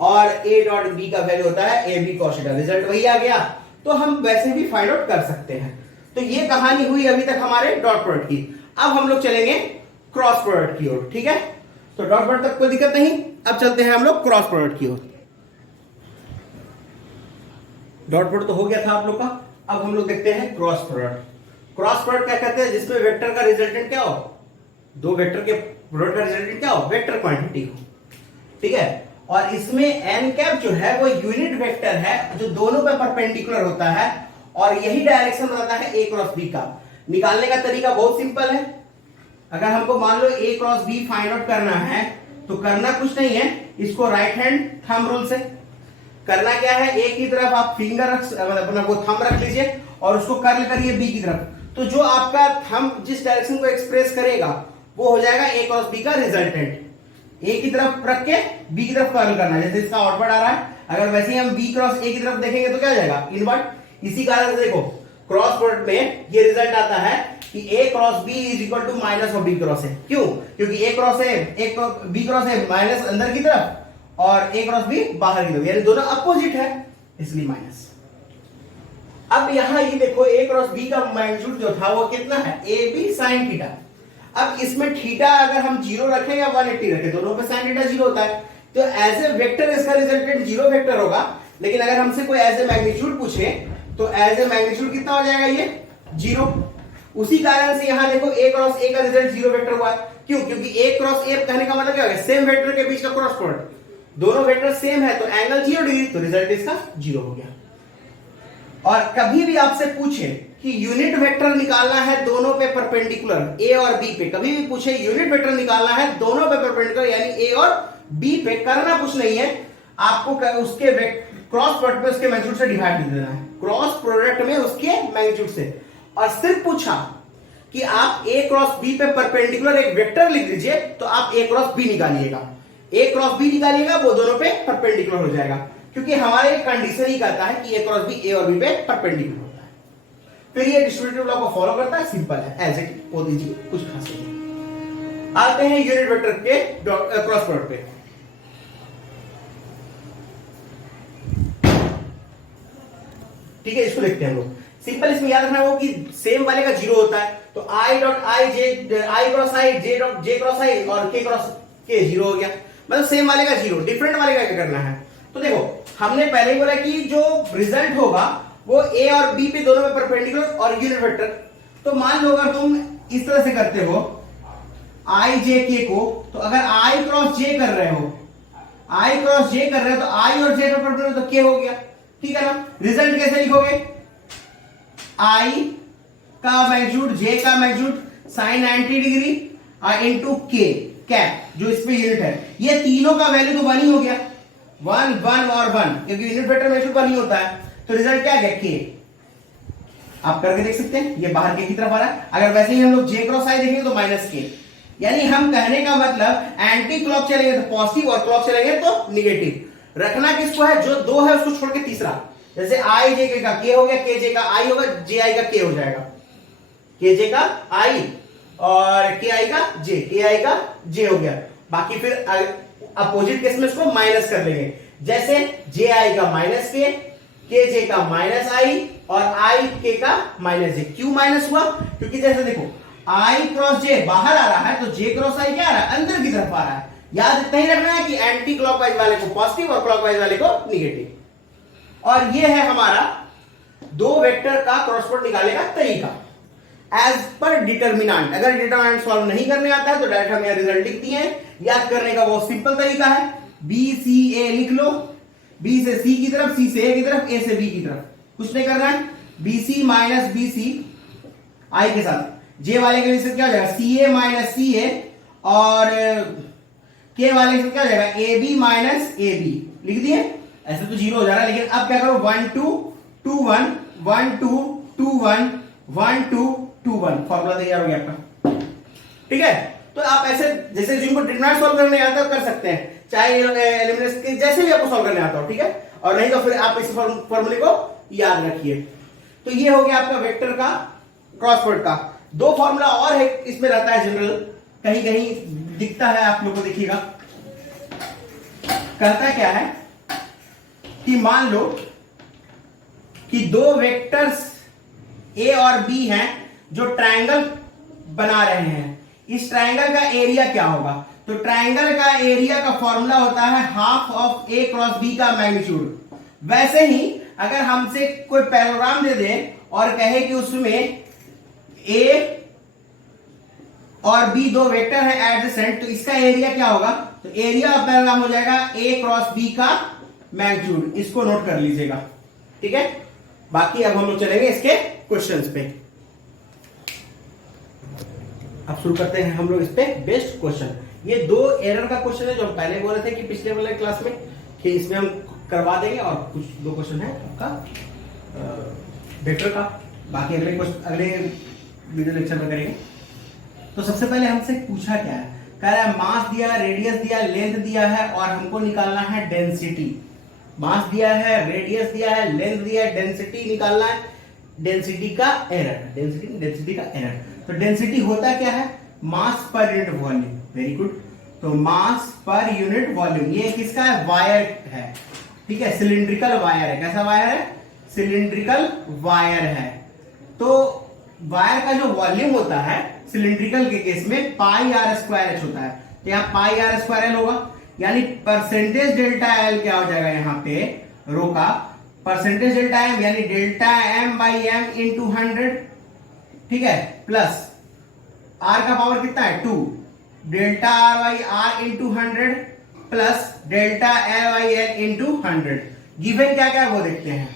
और ए डॉट बी का वैल्यू होता है A B cos theta. Result वही आ गया। तो हम वैसे भी फाइंड आउट कर सकते हैं। तो ये कहानी हुई अभी तक हमारे डॉट प्रोडक्ट की। अब हम लोग चलेंगे क्रॉस प्रोडक्ट की ओर। ठीक है, तो डॉट प्रोडक्ट तक कोई दिक्कत नहीं। अब चलते हैं हम लोग क्रॉस प्रोडक्ट की ओर। डॉट प्रोडक्ट तो हो गया था आप लोग का, अब हम लोग देखते हैं क्रॉस प्रोडक्ट। क्रॉस प्रोडक्ट क्या कहते हैं, जिसमें वेक्टर का रिजल्टेंट क्या हो, दो वेक्टर के प्रोडक्ट का रिजल्टेंट क्या हो, वेक्टर क्वांटिटी हो। ठीक है, और इसमें एन कैप जो है वो यूनिट वेक्टर है जो दोनों पे परपेंडिकुलर होता है और यही डायरेक्शन बताता है ए क्रॉस बी का। निकालने का तरीका बहुत सिंपल है। अगर हमको मान लो ए क्रॉस बी फाइंड आउट करना है तो करना कुछ नहीं है, इसको राइट हैंड थंब रूल से करना क्या है, ए की तरफ आप फिंगर अपना वो थंब रख लीजिए और उसको कर्ल करिए बी की तरफ, तो जो आपका थंब जिस डायरेक्शन को एक्सप्रेस करेगा वो हो जाएगा ए क्रॉस बी का रिजल्टेंट। ए की तरफ रख के बी की तरफ कर्ल करना है, जैसे इसका आउटवर्ड आ रहा है, अगर वैसे ही हम बी क्रॉस ए की तरफ देखेंगे तो क्या हो जाएगा, इनवर्ट। इसी कारण से देखो क्रॉस प्रोडक्ट में ये रिजल्ट आता है कि A cross B is equal to minus of B cross A. क्यों, क्योंकि A cross A, B cross A minus अंदर की तरफ और ए क्रॉस बी बाहर की तरफ, यानी दोनों अपोजिट है इसलिए माइनस। अब यहां ये देखो ए क्रॉस बी का मैग्नीट्यूड जो था वो कितना है, ए बी साइन थीटा। अब इसमें थीटा अगर हम 0 रखें या 180 रखें, दोनों पे साइन थीटा 0 होता है, तो एज ए वेक्टर इसका रिजल्टेंट 0 वेक्टर होगा। लेकिन अगर हमसे कोई एज ए मैग्नीट्यूड पूछे तो एज ए मैग्नीट्यूड कितना हो जाएगा, ये 0। उसी कारण से यहां देखो ए क्रॉस ए का रिजल्ट 0 वेक्टर हुआ है। क्यों, क्योंकि ए क्रॉस ए कहने का मतलब क्या होगा, सेम वेक्टर के बीच का क्रॉस प्रोडक्ट, दोनों वेक्टर सेम है तो एंगल 0 डिग्री, तो रिजल्ट इसका 0 हो गया। और कभी भी आपसे पूछे कि यूनिट वेक्टर निकालना है दोनों पे परपेंडिकुलर ए और बी पे, कभी भी पूछे यूनिट वेक्टर निकालना है दोनों पे परपेंडिकुलर यानी ए और बी पे, करना कुछ नहीं है, आपको उसके क्रॉस प्रोडक्ट में उसके मैग्नीट्यूड से डिवाइड कर देना है, क्रॉस प्रोडक्ट में उसके मैग्नीट्यूड से। और सिर्फ पूछा कि आप ए क्रॉस बी पे परपेंडिकुलर एक वेक्टर लिख दीजिए तो आप ए क्रॉस बी निकालिएगा, ए क्रॉस बी निकालिएगा, वो दोनों पे परपेंडिकुलर हो जाएगा, क्योंकि हमारे कंडीशन ही कहता है कि ए क्रॉस बी ए और बी पे परपेंडिकुलर होता है। फिर ये डिस्ट्रीब्यूटिव लॉ को फॉलो करता है, सिंपल है, एज इट वो दीजिए, कुछ खास नहीं। आते हैं यूनिट वेक्टर के क्रॉस प्रोडक्ट पे। ठीक है, इसको देखते हैं हम लोग। सिंपल इसमें याद रखना वो कि सेम वाले का जीरो होता है, तो I dot I J, I cross I, J dot J cross I और के क्रॉस के जीरो हो गया, मतलब सेम वाले का जीरो। डिफरेंट वाले का क्या करना है, तो देखो हमने पहले ही बोला कि जो रिजल्ट होगा वो ए और बी पे दोनों में परपेंडिकुलर और यूनिट वेक्टर। तो मान लो अगर तुम इस तरह से करते हो आई जे के को, तो अगर आई क्रॉस जे कर रहे हो, आई क्रॉस जे कर रहे हो तो आई और जे पे परपेंडिकुलर, तो के हो गया। ठीक है ना। रिजल्ट कैसे लिखोगे, आई का मैग्नीट्यूड, जे का मैग्नीट्यूड साइन 90 डिग्री इनटू के कैप, जो इस पे यूनिट है। ये तीनों का वैल्यू तो 1 ही हो गया, 1 1 और 1, क्योंकि यूनिट वेक्टर मैग्नीट्यूड 1 ही होता है। तो रिजल्ट क्या गया, के। आप करके देख सकते हैं, ये बाहर के की तरफ आ रहा है। अगर वैसे ही हम लोग जे क्रॉस आई देखेंगे तो माइनस के, यानी हम कहने का मतलब एंटी क्लॉक चलेंगे तो पॉजिटिव और क्लॉक चलेंगे तो निगेटिव। रखना किसको है, जो दो है उसको छोड़ के तीसरा। जैसे आई जे का के हो गया, के जे का आई होगा, जे आई का के हो जाएगा, के जे का आई और के आई का जे, के आई का जे हो गया। बाकी फिर अपोजिट केस में इसको माइनस कर लेंगे, जैसे जे आई का माइनस के जे का माइनस आई और आई के का माइनस जे। क्यों माइनस हुआ, क्योंकि जैसे देखो आई क्रॉस जे बाहर आ रहा है तो जे क्रॉस आई क्या आ रहा है, अंदर की तरफ आ रहा है। याद इतना ही रखना है कि एंटी क्लॉकवाइज वाले को पॉजिटिव और क्लॉकवाइज वाले को निगेटिव। और ये है हमारा दो वेक्टर का क्रॉस प्रोडक्ट निकालने का तरीका एज पर डिटर्मिनेंट। अगर डिटर्मिनेंट सॉल्व नहीं करने आता है तो डायरेक्ट हम यहां रिजल्ट लिख दिए हैं। याद करने का बहुत सिंपल तरीका है, बी सी ए लिख लो, बी से सी की तरफ, सी से ए की तरफ, ए से बी की तरफ, कुछ नहीं करना है। B C minus B C I के साथ, जे वाले के लिए क्या हो जाएगा, सी ए माइनस सी ए, और के वाले के क्या हो जाएगा, A B minus A B. लिख दिए, ऐसे तो जीरो हो जा रहा है, लेकिन अब क्या करो 1 2 2 1 1 2 2 1 1 2 2 1, फॉर्मूला तैयार हो गया आपका। ठीक है, तो आप ऐसे जैसे जिनको डिटरमिनेंट सॉल्व करने आता है कर सकते हैं, चाहे एलिमिनेशन के जैसे भी आपको सॉल्व करने आता हो। ठीक है, और नहीं तो फिर आप इस फॉर्मूले को याद रखिए। तो ये हो गया आपका वेक्टर का क्रॉस प्रोडक्ट का। दो फॉर्मूला और है इसमें रहता है जनरल, कहीं कहीं दिखता है, आप लोग को देखिएगा। कहता क्या है कि मान लो कि दो वेक्टर्स ए और बी हैं जो ट्रायंगल बना रहे हैं, इस ट्रायंगल का एरिया क्या होगा, तो ट्रायंगल का एरिया का फॉर्मूला होता है half of A cross B का मैग्नीट्यूड। वैसे ही अगर हमसे कोई पैराग्राम दे दे और कहे कि उसमें ए और बी दो वेक्टर है एडजेसेंट, तो इसका एरिया क्या होगा, तो एरिया ऑफ पैराग्राम हो जाएगा ए क्रॉस बी का मैग्नीट्यूड। इसको नोट कर लीजिएगा। ठीक है, बाकी अब हम लोग चलेंगे इसके क्वेश्चंस पे। अब शुरू करते हैं हम लोग इस पे बेस्ट क्वेश्चन। ये दो एरर का क्वेश्चन है जो हम पहले बोले थे कि पिछले वाले क्लास में कि इसमें हम करवा देंगे, और कुछ दो क्वेश्चन है आपका वेक्टर का, बाकी अगले वीडियो लेक्चर में करेंगे। तो सबसे पहले हमसे पूछा क्या है, कह रहा है मास दिया, रेडियस दिया, लेंथ दिया है और हमको निकालना है डेंसिटी। मास दिया है, रेडियस दिया है, लेंथ दिया है, डेंसिटी निकालना है, डेंसिटी का एरर, डेंसिटी का एरर। तो डेंसिटी होता क्या है, मास per unit volume. Very good, तो मास पर यूनिट वॉल्यूम। ये किसका है, वायर है। ठीक है, सिलिंड्रिकल वायर है। कैसा वायर है, सिलिंड्रिकल वायर है। तो वायर का जो वॉल्यूम होता है सिलिंड्रिकल के केस में पाई आर स्क्वायर एच होता है, तो यहाँ पाई आर स्क्वायर एल होगा, यानी परसेंटेज डेल्टा एल क्या हो जाएगा, यहाँ पे रो का परसेंटेज डेल्टा एम, यानी delta M by M into 100। ठीक है, प्लस आर का पावर कितना है 2, delta R by R into 100 plus delta L by L into 100। Given क्या क्या है वो देखते हैं।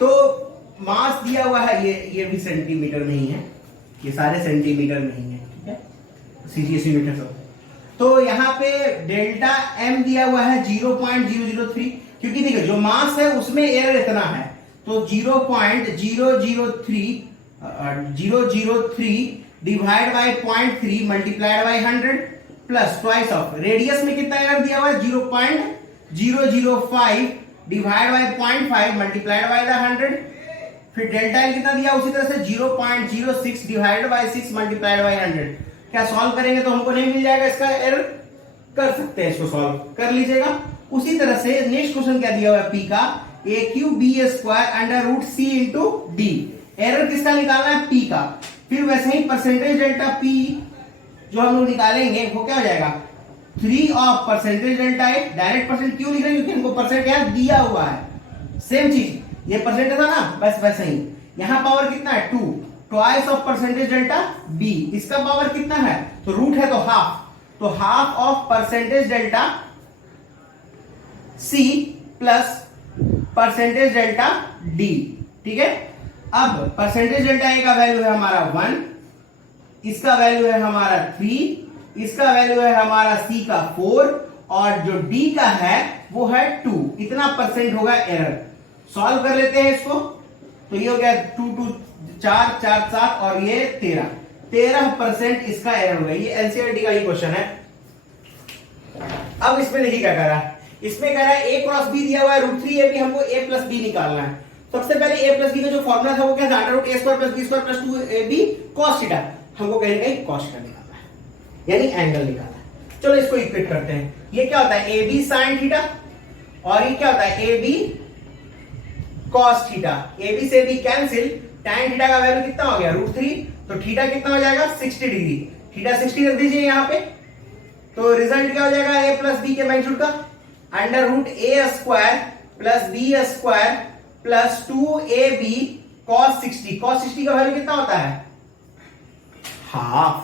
तो मास दिया हुआ है, ये भी सेंटीमीटर में ही है, ये सारे सेंटीमीटर में ही है। ठीक है, सीजीएसई मीटर सब। तो यहाँ पे डेल्टा एम दिया हुआ है 0.003, क्योंकि देखिए जो मास है उसमें एरर इतना है, तो 0.003 divide by 0.3 multiplied by 100 plus twice of radius में कितना एरर दिया हुआ है 0.005 डिवाइड बाय 0.5 मल्टीप्लाइड बाय 100। फिर डेल्टा एल कितना दिया, उसी तरह से 0.06 डिवाइड बाय 6 मल्टीप्लाइड बाय 100। क्या सॉल्व करेंगे तो हमको नहीं मिल जाएगा इसका एरर? कर सकते हैं, इसको सॉल्व कर लीजिएगा। उसी तरह से नेक्स्ट क्वेश्चन क्या दिया हुआ है, पी का A Q B square under root C into D. Error किसका निकालना है? पी का। फिर वैसे ही परसेंटेज डेल्टा पी जो हम लोग निकालेंगे वो क्या हो जाएगा, 3 of percentage delta A. Direct percent क्यों लिख रहे हैं? क्योंकि हमको परसेंट यहां दिया हुआ है। सेम चीज, ये परसेंट था ना, बस वैसे ही यहां पावर कितना है, 2 twice of percentage delta B. इसका पावर कितना है, तो रूट है तो हाफ, तो half of percentage delta C plus percentage delta D. ठीक है, अब परसेंटेज डेल्टा ए का वैल्यू है हमारा 1, इसका वैल्यू है हमारा 3, इसका वैल्यू है हमारा सी का 4 और जो डी का है वो है 2। इतना परसेंट होगा एरर। सॉल्व कर लेते हैं इसको, तो ये हो गया 2 2 4 4 7 और ये 13% इसका एरर होगा। ये एनसीईआरटी का ही क्वेश्चन है। अब इसमें देखिए क्या कर रहा है, इसमें कह रहा है a क्रॉस b दिया हुआ है √3ab, हमको a प्लस b निकालना है। सबसे पहले a प्लस b का जो फॉर्मूला था वो क्या था, under root a square plus b square plus 2ab cos theta. हमको कहीं ना कहीं cos थीटा निकालना है, यानी एंगल निकालना है। चलो इसको इक्वेट करते हैं। ये क्या होता है, ab sin थीटा और ये क्या होता है, ab cos थीटा। ab से b कैंसिल, tan थीटा का वैल्यू कितना हो गया, √3, तो थीटा कितना हो जाएगा 60 डिग्री। थीटा 60 रख दीजिए यहाँ पे, तो रिजल्ट क्या हो जाएगा, a प्लस b के मैग्नीट्यूड का under root a square plus b square plus 2ab cos 60। cos 60 का वैल्यू कितना होता है, हाफ।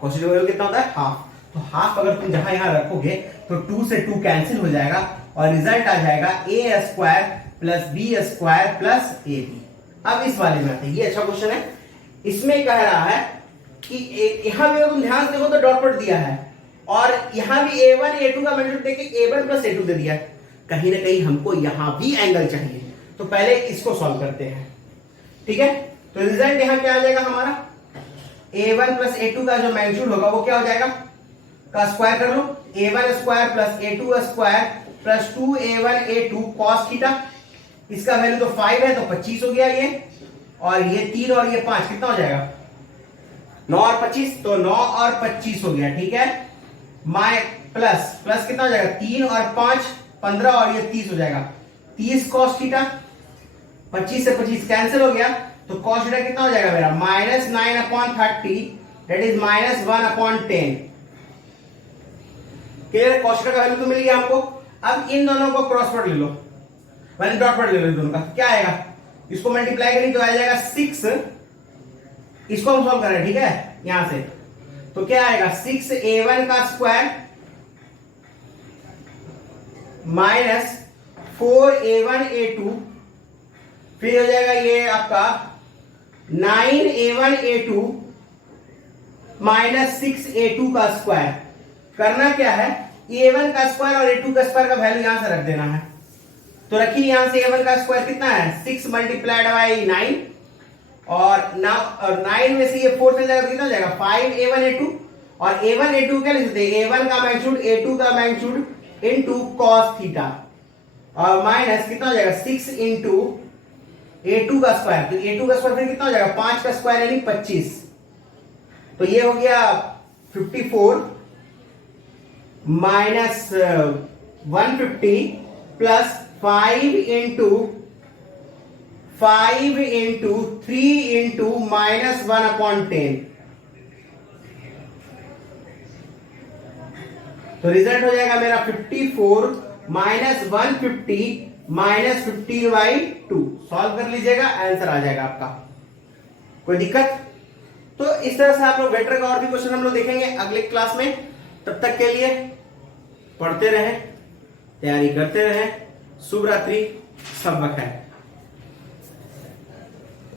cos 60 का वैल्यू कितना होता है, हाफ। तो हाफ अगर तुम जहां यहां रखोगे तो 2 से 2 कैंसिल हो जाएगा और रिजल्ट आ जाएगा a square plus b square plus ab। अब इस वाले में आते हैं, ये अच्छा क्वेश्चन है। इसमें कह रहा है कि यहां भी तुम ध्यान से देखो तो डॉट प्रोडक्ट दिया है और यहां भी a1 a2 का मैग्नीट्यूड देके a1 प्लस a2 दे दिया है। कहीं ना कहीं हमको यहां भी एंगल चाहिए, तो पहले इसको सॉल्व करते हैं। ठीक है, तो रिजल्ट यहां क्या आ जाएगा हमारा, a1 प्लस a2 का जो मैग्नीट्यूड होगा वो क्या हो जाएगा, का स्क्वायर कर लो, a1 square plus a2 square plus 2a1 a2 cos theta. इसका वैल्यू तो 5 है तो 25 हो गया ये, और ये 3 और ये 5 कितना हो जाएगा, 9 और 25, तो 9 और 25 हो गया। ठीक है, माय प्लस प्लस कितना हो जाएगा, 3 और 5 15 और ये 30 हो जाएगा, 30 cos थीटा। 25 से 25 कैंसिल हो गया, तो cos थीटा कितना हो जाएगा मेरा, -9/30, that is -1/10। Clear, cos theta का वैल्यू तो मिल गया हमको। अब इन दोनों को क्रॉस प्रोडक्ट ले लो, मैंने डॉट प्रोडक्ट ले लो दोनों का, क्या आएगा, इसको मल्टीप्लाई करें तो आ जाएगा 6। इसको हम सॉल्व करें, ठीक है, यहां से तो क्या आएगा, 6a1 का स्क्वायर माइनस 4a1 a2, फिर हो जाएगा ये आपका 9a1 a2 माइनस 6a2 का स्क्वायर। करना क्या है, a1 का स्क्वायर और a2 का स्क्वायर का वैल्यू यहां से रख देना है। तो रखिए यहां से a1 का स्क्वायर कितना है, 6 मल्टीप्लाइड बाई 9 और 9 में से ये 4 चल जाएगा, कितना हो जाएगा 5a1 a2 और a1 a2 क्या लिख सकते हैं, a1 का मैग्नीट्यूड a2 का मैग्नीट्यूड इनटू cos थीटा और माइनस कितना हो जाएगा 6 इंटू a2 का स्क्वायर। तो a2 का स्क्वायर फिर कितना हो जाएगा, 5 का स्क्वायर यानी 25। तो ये हो गया 54 माइनस 150 प्लस 5 इंटू 3 इंटू -1/10। तो रिजल्ट हो जाएगा मेरा 54 माइनस 150 माइनस 15/2। सॉल्व कर लीजिएगा, आंसर आ जाएगा आपका। कोई दिक्कत? तो इस तरह से आप लोग वेक्टर का और भी क्वेश्चन हम लोग देखेंगे अगले क्लास में। तब तक के लिए पढ़ते रहें, तैयारी करते रहें। शुभ रात्रि, सब वक्त है।